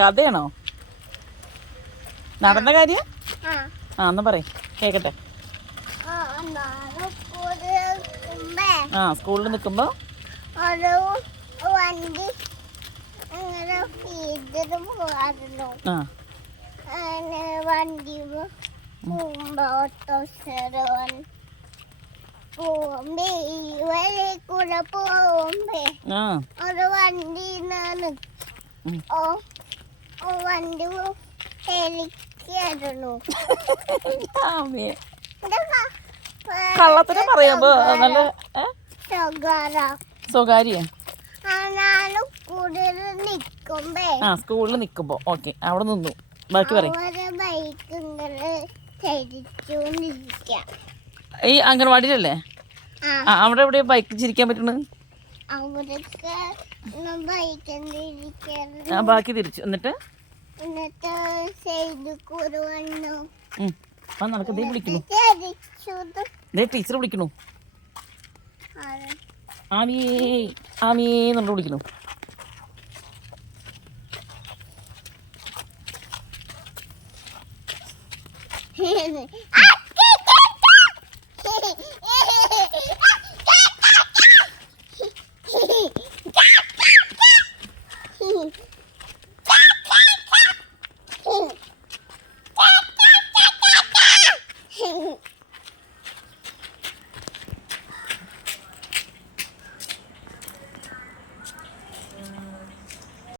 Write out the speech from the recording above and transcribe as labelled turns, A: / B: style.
A: കഥയാണോ? നടന്ന കാര്യം?
B: ആ.
A: എന്നാ പറയും. കേക്കട്ടെ.
B: ആ
A: സ്കൂളിൽ
B: നിൽക്കുമ്പോ? വണ്ടി
A: ആ.
B: വണ്ടി പോകുമ്പോ ഓട്ടോ പോകുമ്പേ ഈ വഴി കൂടെ പോകുമ്പേ
A: ആ.
B: ഒരു വണ്ടി
A: ഉം.
B: ഓ ഓ വണ്ടി
A: ആമേ. കള്ളത്തിന് പറയുമ്പോ നല്ല ഏ? സ്വകാര്യ. ആ സ്കൂളിൽ നിൽക്കുമ്പോൾ ഓക്കെ അവിടെ നിന്നു. ബാക്കി പറയും. ഈ അംഗൻവാടിയിലല്ലേ?
B: ആ.
A: അവിടെ എവിടെ ബൈക്ക് ചിരിക്കാൻ ആ ബാക്കി തിരിച്ചു. എന്നിട്ട്. ആ നടക്ക്. വിളിക്കുന്നു ടീച്ചർ വിളിക്കണു.
B: ആണ്.
A: ആമീ ആമീ വിളിക്കുന്നു വിളിക്കണു